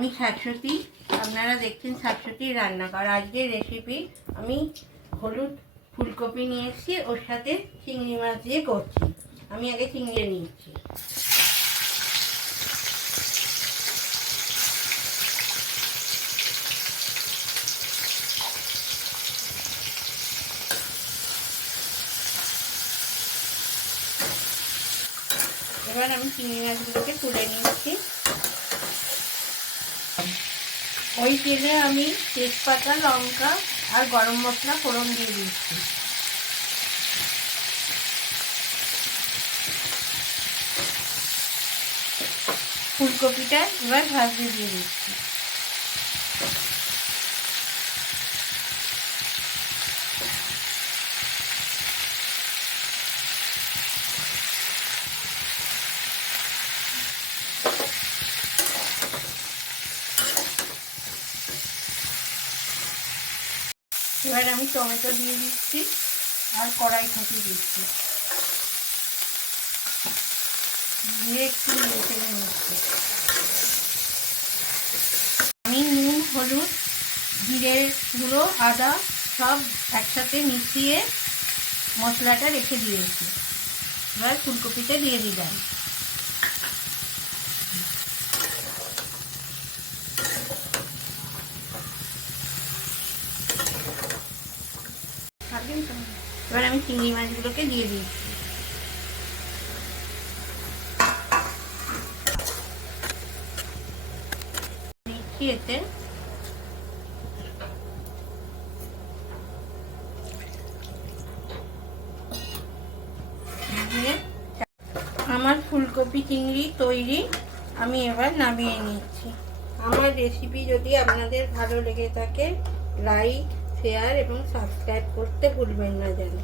আমি শাকসুতি, আপনারা দেখছেন শাকসুতির রান্নাঘর। আজকের রেসিপি আমি হলুদ ফুলকপি নিয়ে এসেছি, ওর সাথে চিংড়ি মাছ দিয়ে করছি। আমি আগে চিংড়ি নিয়েছি। এবার আমি চিংড়ি মাছগুলোকে তুলে নিচ্ছি। ওই তেলে আমি তেজপাতা, লঙ্কা আর গরম মশলা ফোড়ন দিয়ে দিচ্ছি। ফুলকপিটা এবার ভাজতে দিয়ে দিচ্ছি। এবার আমি টমেটো দিয়ে দিচ্ছি আর কড়াই ফুটিয়ে দিচ্ছি, দিয়ে একটু নেড়ে নিচ্ছি। আমি নুন, হলুদ, জিরে গুঁড়ো, আদা সব একসাথে মিশিয়ে মশলাটা রেখে দিয়েছি। এবার ফুলকপিটা দিয়ে দিলাম। এবার আমি চিংড়ি মাছগুলোকে দিয়ে দিচ্ছি। এতে আমার ফুলকপি চিংড়ি তৈরি। আমি এবার নামিয়ে নিচ্ছি। আমার রেসিপি যদি আপনাদের ভালো লেগে থাকে, লাইক, শেয়ার এবং সাবস্ক্রাইব করতে ভুলবেন না যেন।